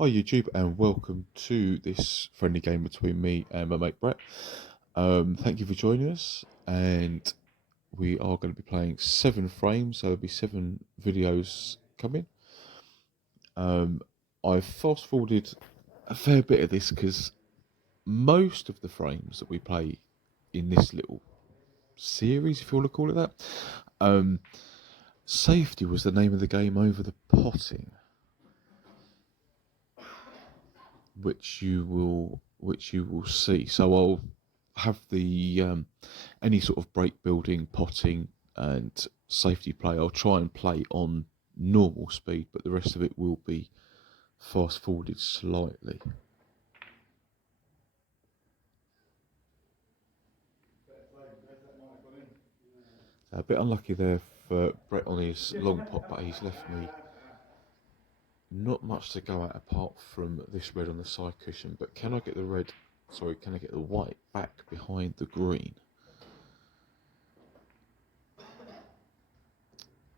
Hi YouTube and welcome to this friendly game between me and my mate Brett. Thank you for joining us, and we are going to be playing 7 frames, so there'll be 7 videos coming. I've fast forwarded a fair bit of this because most of the frames that we play in this little series, if you want to call it that, safety was the name of the game over the potting, which you will see. So I'll have the any sort of break building, potting, and safety play. I'll try and play on normal speed, but the rest of it will be fast forwarded slightly. A bit unlucky there for Brett on his long pot, but he's left me not much to go at apart from this red on the side cushion. But can I get the red? Sorry, can I get the white back behind the green?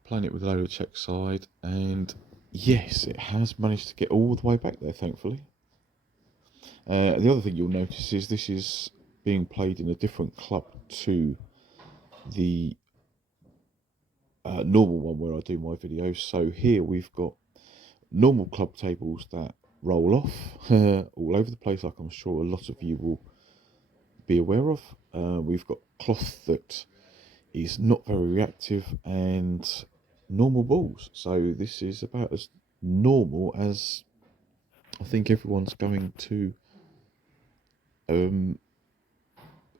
Playing it with a load of check side, and yes, it has managed to get all the way back there, thankfully. The other thing you'll notice is this is being played in a different club to the normal one where I do my videos. So here we've got normal club tables that roll off all over the place, like I'm sure a lot of you will be aware of. We've got cloth that is not very reactive and normal balls. So this is about as normal as I think everyone's going to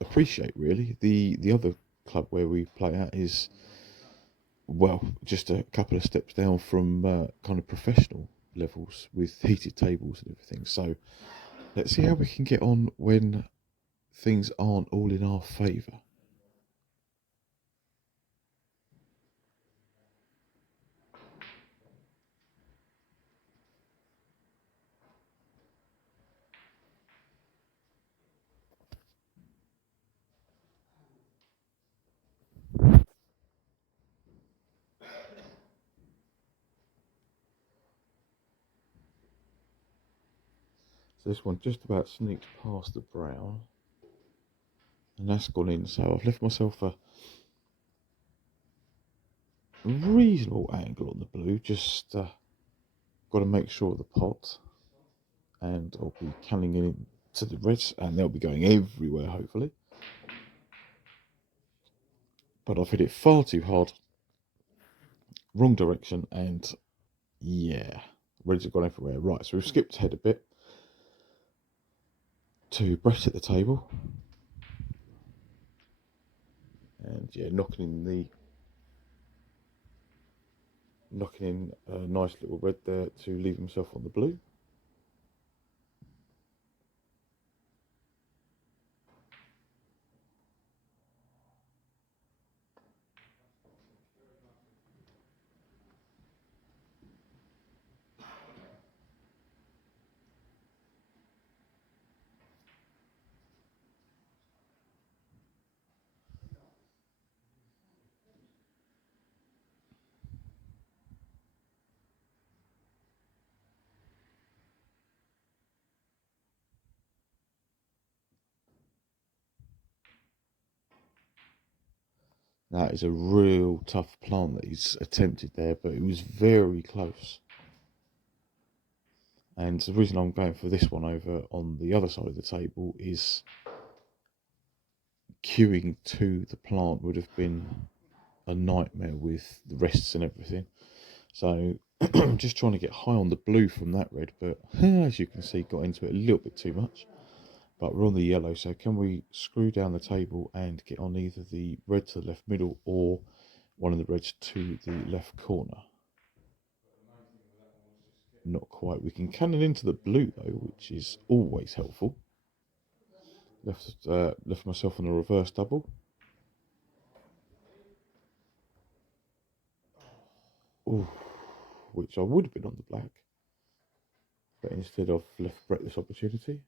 appreciate, really. The other club where we play at is, well, just a couple of steps down from kind of professional levels with heated tables and everything. So let's see how we can get on when things aren't all in our favour. So this one just about sneaks past the brown, and that's gone in. So I've left myself a reasonable angle on the blue. Just got to make sure of the pot, and I'll be canning it into the reds, and they'll be going everywhere, hopefully. But I've hit it far too hard, wrong direction, and yeah, reds have gone everywhere. Right, so we've skipped ahead a bit to Brett at the table, and yeah, knocking in a nice little red there to leave himself on the blue. That is a real tough plant that he's attempted there, but it was very close. And the reason I'm going for this one over on the other side of the table is queuing to the plant would have been a nightmare with the rests and everything. So I'm just trying to get high on the blue from that red, but as you can see, got into it a little bit too much. But we're on the yellow, so can we screw down the table and get on either the red to the left middle or one of the reds to the left corner? Not quite. We can cannon into the blue though, which is always helpful. Left myself on a reverse double. Ooh, which I would have been on the black, but instead I've left Brett this opportunity.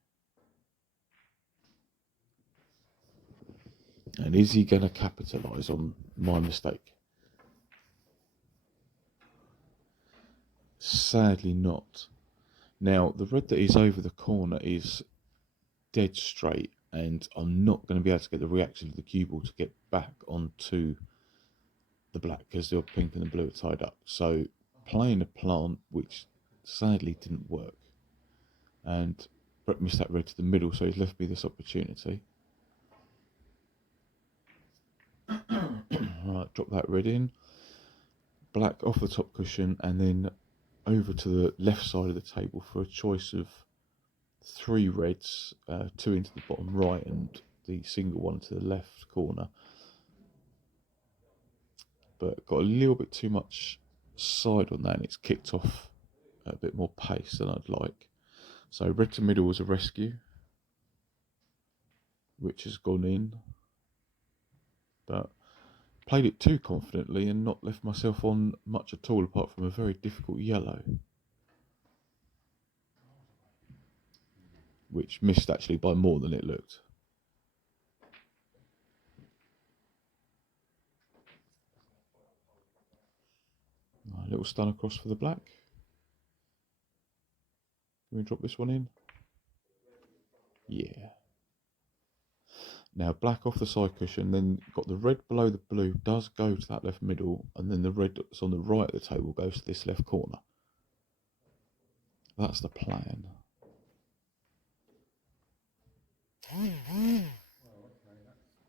And is he going to capitalise on my mistake? Sadly not. Now, the red that is over the corner is dead straight, and I'm not going to be able to get the reaction of the cue ball to get back onto the black because the pink and the blue are tied up. So, playing a plant, which sadly didn't work, and Brett missed that red to the middle, so he's left me this opportunity. Right, drop that red in, black off the top cushion, and then over to the left side of the table for a choice of three reds, two into the bottom right and the single one to the left corner. But got a little bit too much side on that, and it's kicked off at a bit more pace than I'd like. So red to middle was a rescue, which has gone in, but played it too confidently and not left myself on much at all apart from a very difficult yellow, which missed actually by more than it looked. A little stun across for the black. Can we drop this one in? Yeah. Now black off the side cushion, then got the red below the blue, does go to that left middle, and then the red that's on the right of the table goes to this left corner. That's the plan.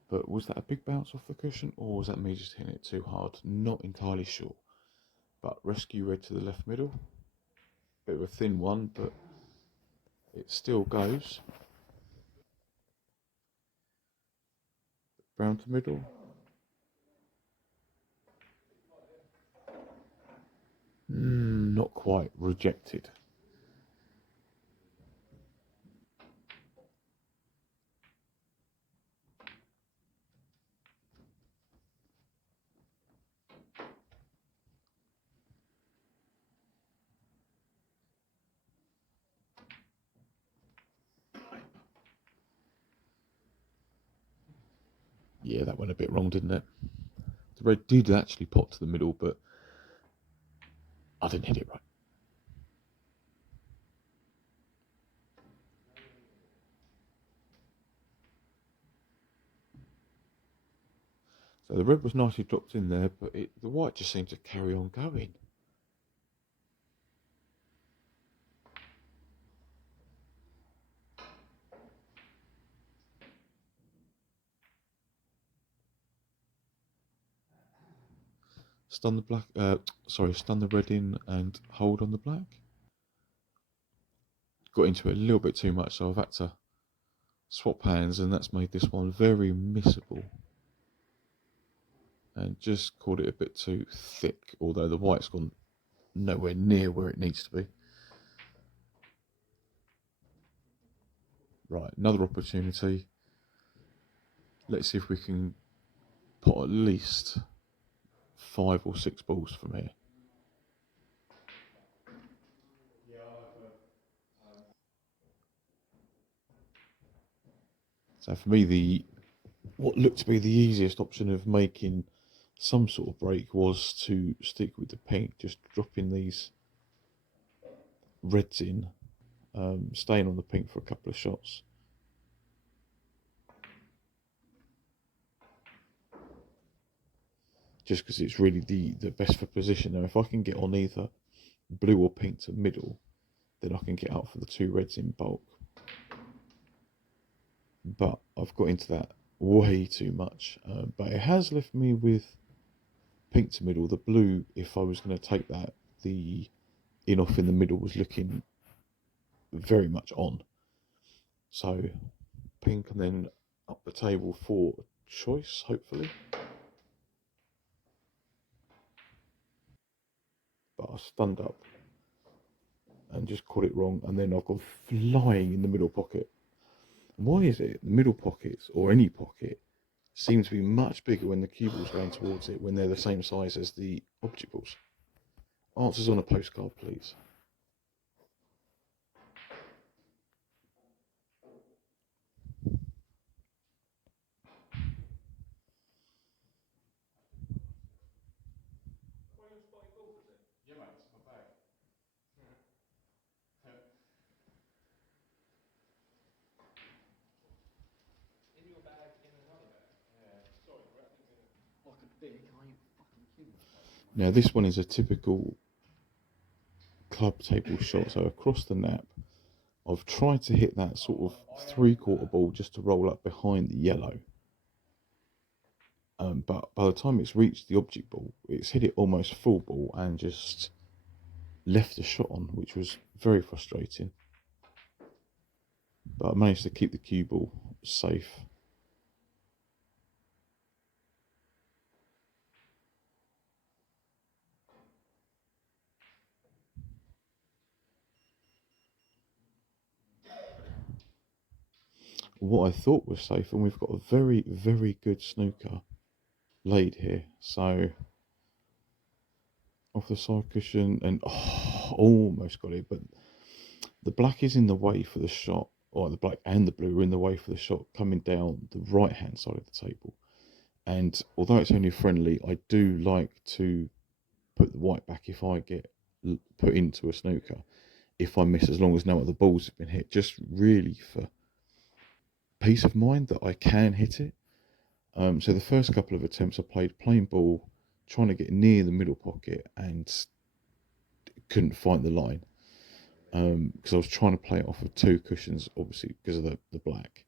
But was that a big bounce off the cushion, or was that me just hitting it too hard? Not entirely sure. But rescue red to the left middle. Bit of a thin one, but it still goes. Brown to middle. Not quite. Rejected. Yeah, that went a bit wrong, didn't it? The red did actually pop to the middle, but I didn't hit it right. So the red was nicely dropped in there, but the white just seemed to carry on going. Stun the black, stun the red in and hold on the black. Got into it a little bit too much, so I've had to swap hands, and that's made this one very missable. And just caught it a bit too thick, although the white's gone nowhere near where it needs to be. Right, another opportunity. Let's see if we can pot at least 5 or 6 balls from here. So for me, what looked to be the easiest option of making some sort of break was to stick with the pink, just dropping these reds in, staying on the pink for a couple of shots. Just because it's really the best for position. Now, if I can get on either blue or pink to middle, then I can get out for the 2 reds in bulk. But I've got into that way too much. But it has left me with pink to middle. The blue, if I was going to take that, the in off in the middle was looking very much on. So pink and then up the table for choice, hopefully. But I stunned up and just caught it wrong, and then I've gone flying in the middle pocket. Why is it the middle pockets or any pocket seem to be much bigger when the cue ball's going towards it when they're the same size as the object balls? Answers on a postcard, please. Yeah, mate, it's my bag. Now this one is a typical club table shot, so across the nap I've tried to hit that sort of 3/4 ball just to roll up behind the yellow, but by the time it's reached the object ball it's hit it almost full ball and just left the shot on, which was very frustrating, but I managed to keep the cue ball safe. What I thought was safe, and we've got a very, very good snooker laid here. So off the side cushion and almost got it, but the black is in the way for the shot, or the black and the blue are in the way for the shot coming down the right hand side of the table. And although it's only friendly, I do like to put the white back if I get put into a snooker, if I miss, as long as no other balls have been hit, just really for peace of mind that I can hit it. So the first couple of attempts I played plain ball, trying to get near the middle pocket and couldn't find the line, because I was trying to play it off of two cushions, obviously because of the black.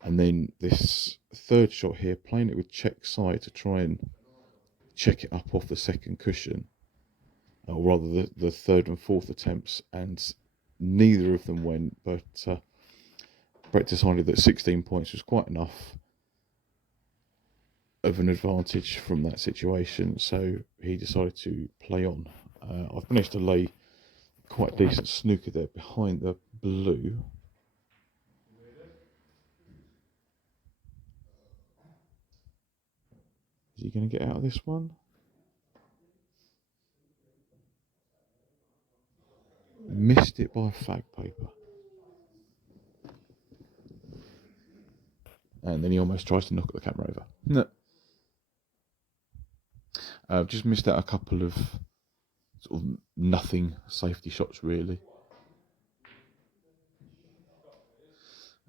And then this third shot here, playing it with check side to try and check it up off the second cushion, or rather the third and fourth attempts, and neither of them went, but Brett decided that 16 points was quite enough of an advantage from that situation, so he decided to play on. I've managed to lay quite a decent snooker there behind the blue. Is he going to get out of this one? Missed it by a fag paper. And then he almost tries to knock the camera over. No. Just missed out a couple of sort of nothing safety shots, really.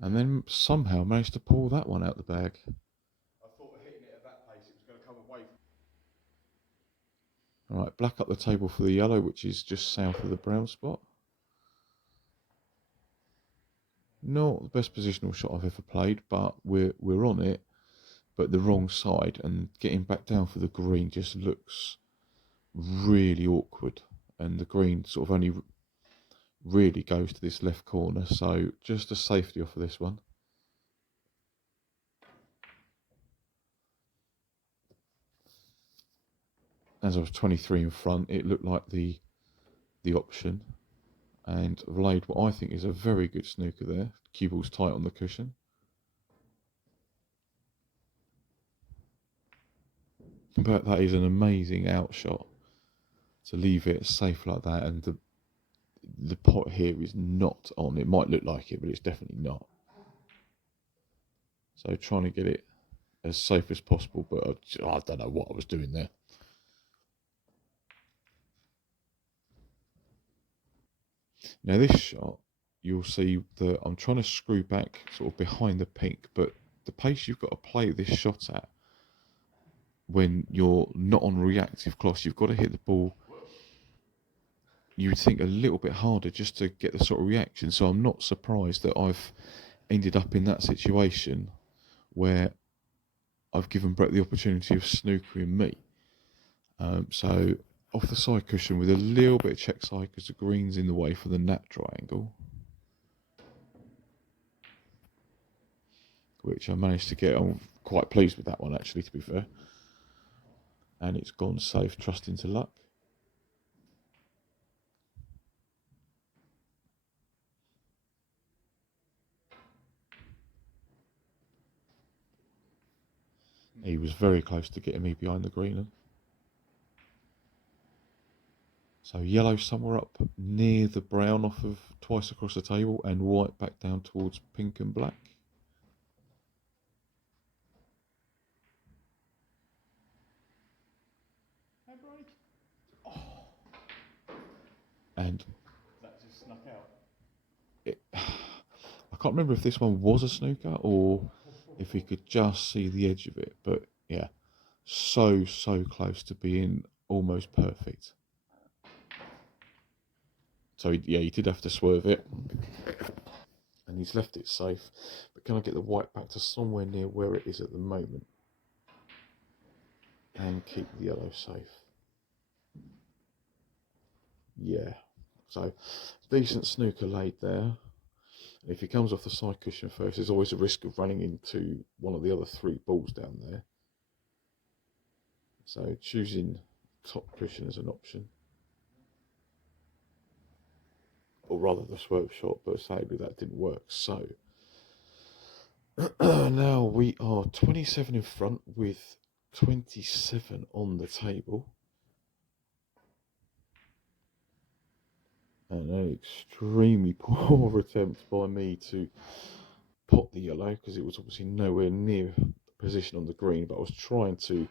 And then somehow managed to pull that one out the bag. I thought hitting it at that pace it was going to come away. Alright, black up the table for the yellow, which is just south of the brown spot. Not the best positional shot I've ever played, but we're on it, but the wrong side, and getting back down for the green just looks really awkward, and the green sort of only really goes to this left corner, so just a safety off of this one. As I was 23 in front, it looked like the option, and I've laid what I think is a very good snooker there. Cue ball's tight on the cushion. But that is an amazing outshot to leave it safe like that, and the pot here is not on. It might look like it, but it's definitely not. So trying to get it as safe as possible, but I don't know what I was doing there. Now this shot, you'll see that I'm trying to screw back sort of behind the pink, but the pace you've got to play this shot at when you're not on reactive cloth, you've got to hit the ball, you would think, a little bit harder just to get the sort of reaction. So I'm not surprised that I've ended up in that situation where I've given Brett the opportunity of snookering me. So off the side cushion with a little bit of check side because the green's in the way for the nap triangle, which I managed to get. I'm quite pleased with that one, actually, to be fair. And it's gone safe, trusting to luck. He was very close to getting me behind the green. So yellow somewhere up near the brown off of twice across the table, and white back down towards pink and black. And that just snuck out. I can't remember if this one was a snooker or if he could just see the edge of it, but yeah, so close to being almost perfect. So yeah, he did have to swerve it, and he's left it safe. But can I get the white back to somewhere near where it is at the moment, and keep the yellow safe? Yeah. So decent snooker laid there. If he comes off the side cushion first, there's always a risk of running into one of the other three balls down there. So choosing top cushion as an option, or rather the swerve shot, but sadly that didn't work. So now we are 27 in front with 27 on the table. And an extremely poor attempt by me to pot the yellow, because it was obviously nowhere near position on the green, but I was trying to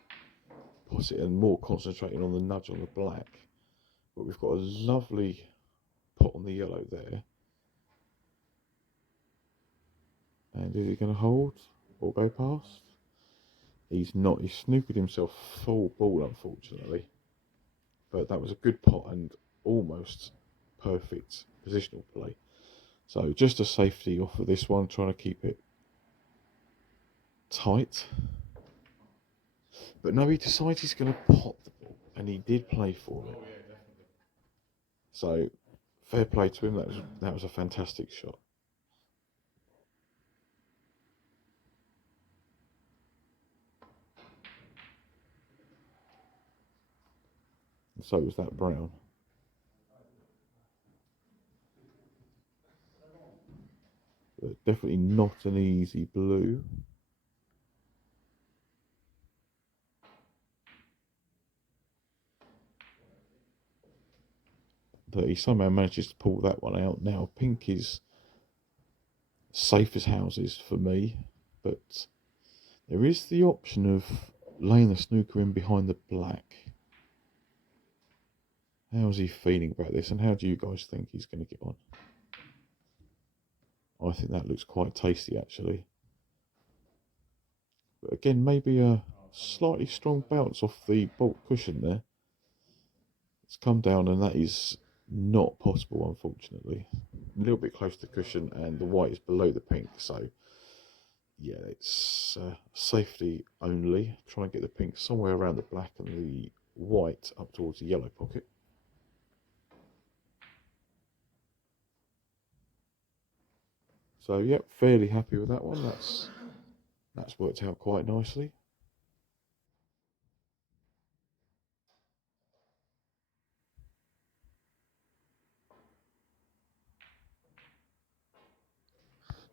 pot it and more concentrating on the nudge on the black. But we've got a lovely pot on the yellow there. And is he going to hold or go past? He's not. He's snookered himself full ball, unfortunately. But that was a good pot and almost perfect positional play. So just a safety off of this one, trying to keep it tight. But no, he decides he's going to pot the ball, and he did play for it. So fair play to him. That was a fantastic shot. And so was that brown. But definitely not an easy blue. That he somehow manages to pull that one out. Now pink is safe as houses for me, but there is the option of laying the snooker in behind the black. How's he feeling about this, and how do you guys think he's going to get on? I think that looks quite tasty, actually. But again, maybe a slightly strong bounce off the bolt cushion there. It's come down, and that is not possible, unfortunately. A little bit close to the cushion, and the white is below the pink, so yeah, it's safety only. Try and get the pink somewhere around the black and the white up towards the yellow pocket. So yep, fairly happy with that one. That's worked out quite nicely.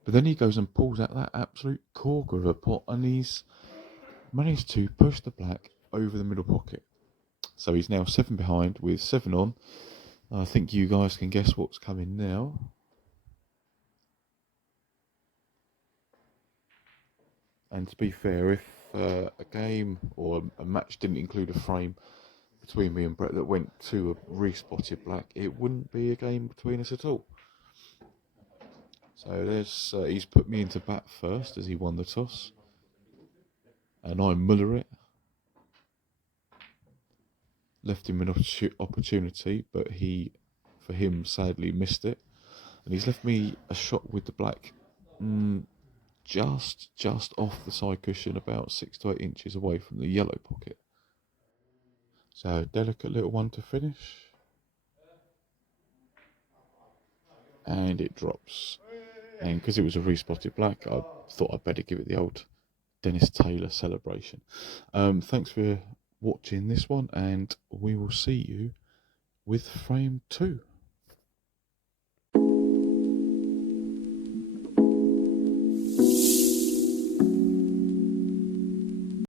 But then he goes and pulls out that absolute corker of a pot, and he's managed to push the black over the middle pocket. So he's now 7 behind with 7 on. I think you guys can guess what's coming now. And to be fair, if a game or a match didn't include a frame between me and Brett that went to a respotted black, it wouldn't be a game between us at all. So there's he's put me into bat first as he won the toss, and I muller it. Left him an opportunity, but for him, sadly missed it, and he's left me a shot with the black, just off the side cushion, about 6 to 8 inches away from the yellow pocket. So delicate little one to finish, and it drops. And because it was a respotted black, I thought I'd better give it the old Dennis Taylor celebration. Thanks for watching this one, and we will see you with frame 2.